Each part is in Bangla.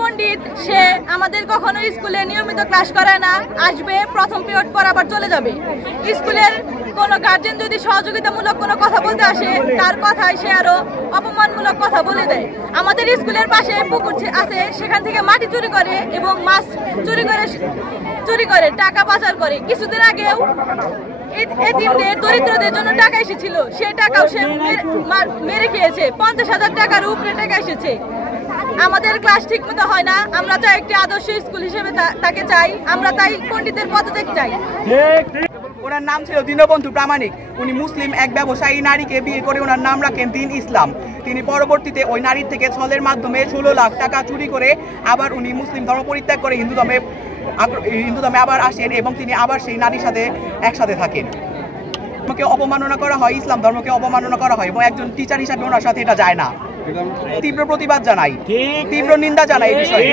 পণ্ডিত সে আমাদের কখনো স্কুলে নিয়মিত ক্লাস করে না, আসবে প্রথম পিরিয়ড পর আবার চলে যাবে। স্কুলের কোনো গার্জেন যদি সহযোগিতামূলক কোনো কথা বলতে আসে তার কথায় সে আরো অপমানমূলক কথা বলে দেয়। আমাদের স্কুলের পাশে পুকুর আছে, সেখান থেকে মাটি চুরি করে এবং মাছ চুরি করে টাকা পাচার করে। কিছুদিন আগেও এতিমদের দরিদ্রদের জন্য টাকা এসেছিল, সেই টাকাও সে মেরে খেয়েছে। 50,000 টাকার উপরে টাকা এসেছে। আমাদের ক্লাস ঠিক মতো হয় না। আমরা চাই একটি আদর্শ স্কুল হিসেবে তাকে চাই, আমরা তাই পণ্ডিতের পদত্যাগ চাই। ওনার নাম ছিল দীনবন্ধু প্রামাণিক। উনি মুসলিম এক ব্যবসায়ী নারীকে বিয়ে করে ওনার নাম রাখেন দীন ইসলাম। তিনি পরবর্তীতে ওই নারীর থেকে ছলের মাধ্যমে 16 লাখ টাকা চুরি করে আবার উনি মুসলিম ধর্ম পরিত্যাগ করে হিন্দু ধর্মে আবার আসেন এবং তিনি আবার সেই নারীর সাথে একসাথে থাকেন। ধর্মকে অপমাননা করা হয়, ইসলাম ধর্মকে অপমাননা করা হয় এবং একজন টিচার হিসাবে ওনার সাথে এটা যায় না। তীব্র প্রতিবাদ জানাই, তীব্র নিন্দা জানাই এই বিষয়ে।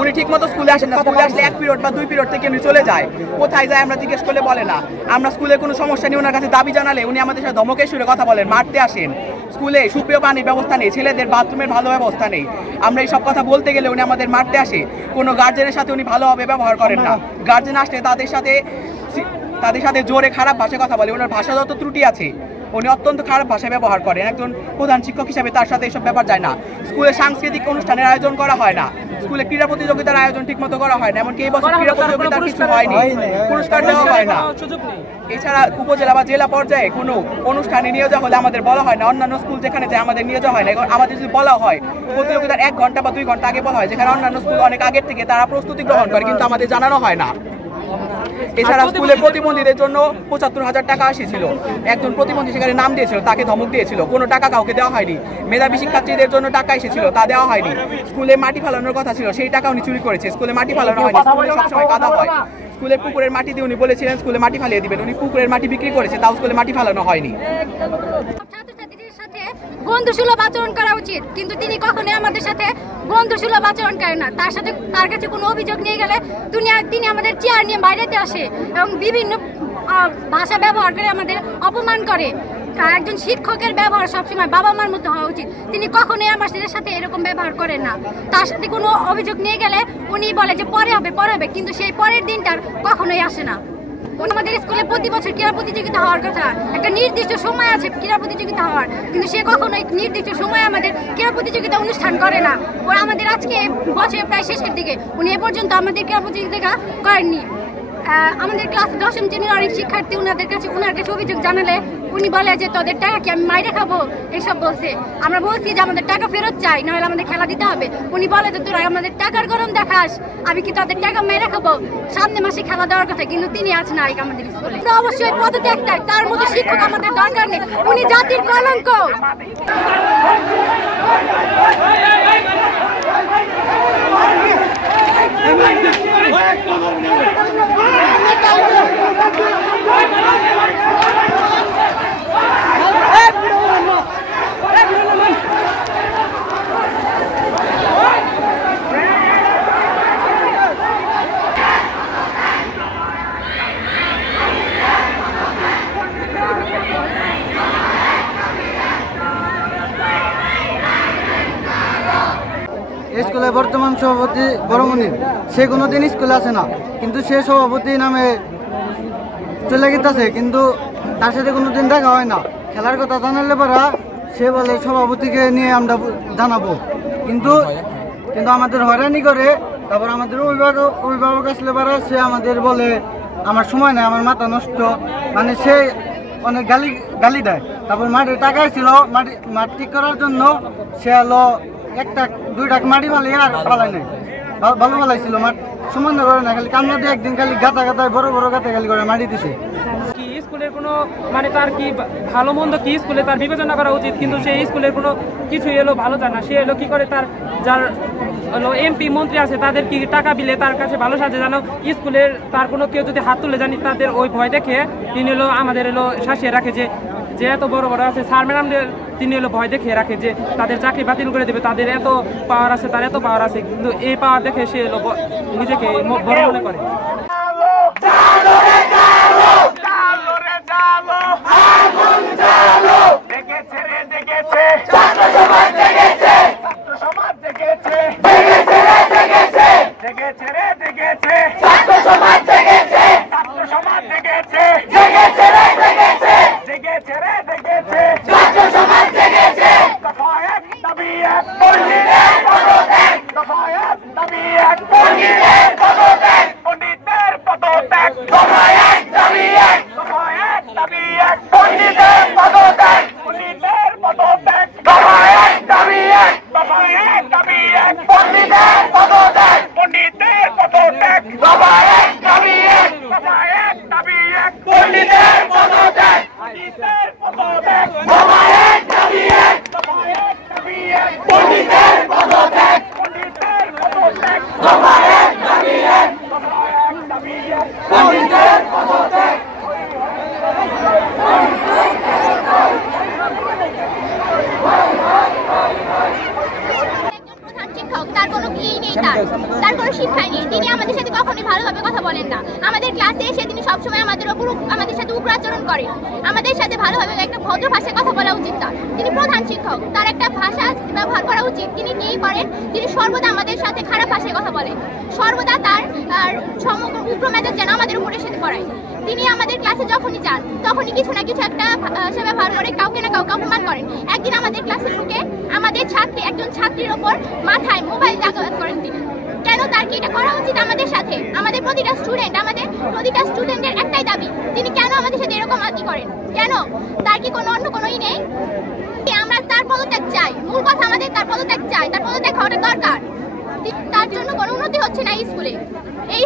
উনি ঠিক মতো স্কুলে আসেন না, স্কুলে আসলে 1 পিরিয়ড বা 2 পিরিয়ড থেকে উনি চলে যায়। কোথায় যায় আমরা জিজ্ঞেস করলে বলে না। আমরা স্কুলে কোনো সমস্যা নিয়ে ওনার কাছে দাবি জানালে উনি আমাদের সাথে ধমকের সুরে কথা বলেন, মারতে আসেন। স্কুলে সুপেয় পানির ব্যবস্থা নেই, ছেলেদের বাথরুমের ভালো ব্যবস্থা নেই। আমরা এই সব কথা বলতে গেলে উনি আমাদের মারতে আসে। কোনো গার্জেনের সাথে উনি ভালোভাবে ব্যবহার করেন না। গার্জেন আসলে তাদের সাথে জোরে খারাপ ভাষায় কথা বলে। ওনার ভাষাগত ত্রুটি আছে, উনি অত্যন্ত খারাপ ভাষা ব্যবহার করেন। একজন প্রধান শিক্ষক হিসেবে তার সাথে এসব ব্যাপার যায় না। স্কুলে সাংস্কৃতিক অনুষ্ঠানের আয়োজন করা হয় না, স্কুলে ক্রীড়া প্রতিযোগিতার আয়োজন ঠিক মতো করা হয় না। এমনকি এই বছর ক্রীড়া প্রতিযোগিতার কিছু হয়নি, পুরস্কার দেওয়া হয় না। এছাড়া উপজেলা বা জেলা পর্যায়ে কোনো অনুষ্ঠানে নিয়ে যাওয়া হলে আমাদের বলা হয় না। অন্যান্য স্কুল যেখানে যায় আমাদের নিয়ে যাওয়া হয় না। আমাদের যদি বলা হয় প্রতিযোগিতার 1 ঘন্টা বা 2 ঘন্টা আগে বলা হয়, যেখানে অন্যান্য স্কুল অনেক আগের থেকে তারা প্রস্তুতি গ্রহণ করে, কিন্তু আমাদের জানানো হয় না। এছাড়া স্কুলে প্রতিবন্ধীদের জন্য 75,000 টাকা এসেছিল। একজন প্রতিবন্ধী সেখানে নাম দিয়েছিল, তাকে ধমক দিয়েছিল। কোনো টাকা কাউকে দেওয়া হয়নি। মেধাবী শিক্ষার্থীদের জন্য টাকা এসেছিল, তা দেওয়া হয়নি। স্কুলে মাটি ফেলানোর কথা ছিল, সেই টাকা উনি চুরি করেছে। স্কুলে মাটি ফেলানো হয়নি, স্কুলে সবসময় কাদা হয়। স্কুলের পুকুরের মাটি দিয়ে উনি বলেছিলেন স্কুলে মাটি ফেলিয়ে দিবেন, উনি পুকুরের মাটি বিক্রি করেছে, তাও স্কুলে মাটি ফেলানো হয়নি। বন্ধুসুলভ আচরণ করা উচিত, কিন্তু তিনি কখনোই আমাদের সাথে বন্ধুসুলভ আচরণ করে না। তার কাছে কোনো অভিযোগ নিয়ে গেলে তিনি আমাদের চেয়ার নিয়ে বাইরেতে আসে এবং বিভিন্ন ভাষা ব্যবহার করে আমাদের অপমান করে। একজন শিক্ষকের ব্যবহার সবসময় বাবা মার মতো হওয়া উচিত। তিনি কখনোই আমাদের সাথে এরকম ব্যবহার করেন না। তার সাথে কোনো অভিযোগ নিয়ে গেলে উনি বলে যে পরে হবে, কিন্তু সেই পরের দিনটার কখনোই আসে না। আমাদের স্কুলে প্রতি বছর ক্রীড়া প্রতিযোগিতা হওয়ার কথা, একটা নির্দিষ্ট সময় আছে ক্রীড়া প্রতিযোগিতা হওয়ার, কিন্তু সে কখনোই নির্দিষ্ট সময় আমাদের ক্রীড়া প্রতিযোগিতা অনুষ্ঠান করে না। ওরা আমাদের আজকে বছরের প্রায় শেষের দিকে উনি এ পর্যন্ত আমাদের ক্রীড়া প্রতিযোগিতা করেননি। আমাদের ক্লাস 10ম শ্রেণীর অনেক শিক্ষার্থী ওনার কাছে অভিযোগ জানালে উনি বলে যে তোদের টাকা কি আমি মাইরে খাবো, এইসব বলছে। আমরা বলছি যে আমাদের টাকা ফেরত চাই, নাহলে আমাদের খেলা দিতে হবে। উনি বলে যে তোরা আমাদের টাকার গরম দেখাস, আমি কি তোদের টাকা মাইরে খাবো, সামনে মাসে খেলা দেওয়ার কথা, কিন্তু তিনি আজ নাই আমাদের স্কুলে। অবশ্যই পদত্যাগ চাই, তার মতো শিক্ষক আমাদের দরকার নেই, উনি জাতির কলঙ্ক। স্কুলের বর্তমান সভাপতি বড়মনির, সে কোনোদিন স্কুলে আসে না, কিন্তু সে সভাপতি নামে চলে গেছে, কিন্তু তার সাথে কোনোদিন দেখা হয় না। খেলার কথা জানালে পারা সে বলে সভাপতিকে নিয়ে আমরা জানাবো, কিন্তু আমাদের হয়রানি করে। তারপর আমাদের অভিভাবক আসলে পারা সে আমাদের বলে আমার সময় নেই, আমার মাথা নষ্ট, মানে সে অনেক গালি দেয়। তারপর মাঠে টাকা ছিল, মাঠ ঠিক করার জন্য সে হলো 1-2 টাকা মাটি ফালাই আর ফালাই নাই, ভালো ফালাইছিল, মাঠ সমান করে না, খালি কামনা দিয়ে একদিন খালি গাতায় বড় গাতা খালি করে মাটি দিছে। স্কুলের কোনো মানে তার কি ভালো মন্দ কি স্কুলে তার বিবেচনা করা উচিত, কিন্তু সেই স্কুলের কোনো কিছুই এলো ভালো চায় না। সে এলো কি করে, তার যার হলো এমপি মন্ত্রী আছে তাদের কি টাকা বিলে তার কাছে ভালো সাজে জানো। স্কুলের তার কোনো কেউ যদি হাত তুলে জানি তাদের ওই ভয় দেখে তিনি হলো আমাদের এলো শাসিয়ে রাখে, যে এত বড় আছে স্যার ম্যাডামদের তিনি হলো ভয় দেখে রাখে যে তাদের চাকরি বাতিল করে দেবে, তাদের এত পাওয়ার আছে, তার এত পাওয়ার আছে, কিন্তু এই পাওয়ার দেখে সে নিজেকে বড় মনে করে। দেখেছে করেন। আমাদের সাথে ভালোভাবে একটা ভদ্র ভাষায় কথা বলা উচিত তার। তিনি প্রধান শিক্ষক, তার একটা ভাষা ব্যবহার করা উচিত। তিনি কি করেন? তিনি সর্বদা আমাদের সাথে খারাপ ভাষায় কথা বলেন, সর্বদা তার সমগ্র উগ্র মেজাজ যেন আমাদের উপরে এসে পড়ায়। তিনি আমাদের ক্লাসে যখনই যান তখনই কিছু না কিছু একটা ভাষা ব্যবহার করে কাউকে না কাউকে অপমান করেন। একদিন আমাদের ক্লাসে ঢুকে আমাদের একজন ছাত্রীর ওপর মাথায় মোবাইল আঘাত করেন তিনি। কেন? তার কি এটা করা উচিত আমাদের সাথে? আমাদের প্রতিটা স্টুডেন্টের একটাই দাবি, তিনি কেন আমাদের সাথে এরকম আচরণ করেন? কেন? তার কি অন্য কোনোই নেই? আমরা তার পদত্যাগ চাই। মূল কথা আমাদের তার পদত্যাগ চাই, তার পদত্যাগ হওয়াটা দরকার। তার জন্য কোনো উন্নতি হচ্ছে না এই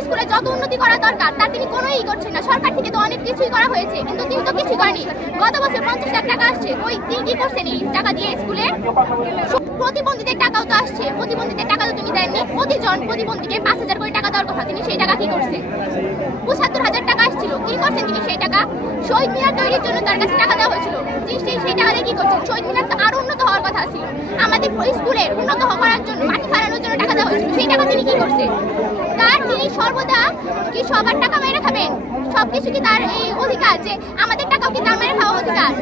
স্কুলে যত উন্নতি করা দরকার তার তিনি কোনোই করছেন না। সরকার থেকে তো অনেক কিছুই করা হয়েছে, কিন্তু তিনি তো কিছুই করেনি। গত বছর 50 লাখ টাকা আসছে, তিনি কি করছেন এই টাকা দিয়ে স্কুলে? প্রতিবন্ধীদের টাকাও তো আসছে, প্রতিবন্ধীদের টাকা তো তিনি দেননি। প্রতিজন প্রতিবন্ধীকে 5,000 করে টাকা দেওয়ার কথা, তিনি সেই টাকা কি করছে? 75,000 টাকা আসছিল, কি করছেন তিনি সেই টাকা? শহীদ মিনার তৈরির জন্য তার কাছে টাকা দেওয়া হয়েছিল, সেই টাকা দিয়ে কি করছেন? শহীদ মিনার তো আরো উন্নত হওয়ার কথা ছিল। আমাদের স্কুলের উন্নত করার জন্য, মাটি ফালানোর জন্য টাকা দেওয়া হয়েছিল, সেই টাকা তিনি কি করছে? তিনি সর্বদা কি সবার টাকা মেরে খাবেন? সবকিছু কি তার এই অধিকার যে আমাদের টাকাও কি তার মেরে খাওয়া অধিকার?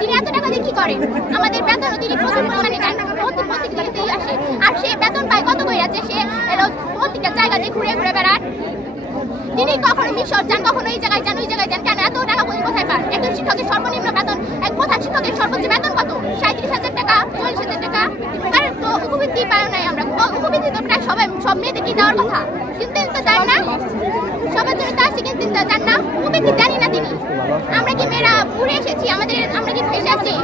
তিনি এত টাকা দিয়ে কি করেন? আমাদের বেতনও তিনি প্রচুর পরিমাণে দেন, প্রত্যেক দিনেই আসে। আর সে বেতন পায় কত করে আছে? সে প্রত্যেকটা জায়গাতে ঘুরে ঘুরে বেড়ান। তিনি কখনো মিশর যান, কখনো এই জায়গায় যান, ওই জায়গায় যান। কেন? এত টাকা কোথায় পান? একজন শিক্ষকের সর্বনিম্ন বেতন, এক প্রধান শিক্ষকের সর্বোচ্চ বেতন কত? 37,000 টাকা, 40,000 টাকা। কারণ তো উপবৃত্তি পায় নাই আমরা। উপবৃত্তি তো প্রায় সব মেয়েদেরকে দেওয়ার কথা, কিন্তু তিনি তো দেন না। সবার জন্য তো আসছে, কিন্তু দেন না, উপবৃত্তি জানি না তিনি। আমরা কি মেয়েরা পুড়ে এসেছি? আমরা কি ভেসে আছি?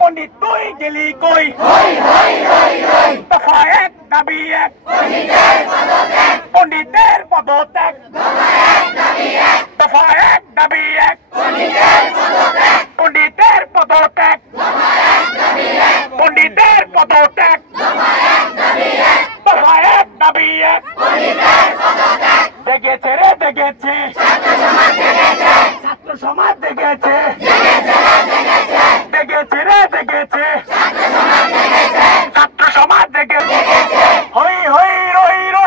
পণ্ডিত তুই গেলি কই? দফা এক দাবি এক, পণ্ডিতের পদত্যাগ। দফা এক দাবি এক, পণ্ডিতের পদত্যাগ। পণ্ডিতের পদত্যাগ। দফা এক দাবি এক। দেখেছে রে দেখেছে, ছাত্র সমাজ দেখেছে, দেখেছে রে দেখেছে, ছাত্র সমাজ দেখেছে। হই হই রই রই।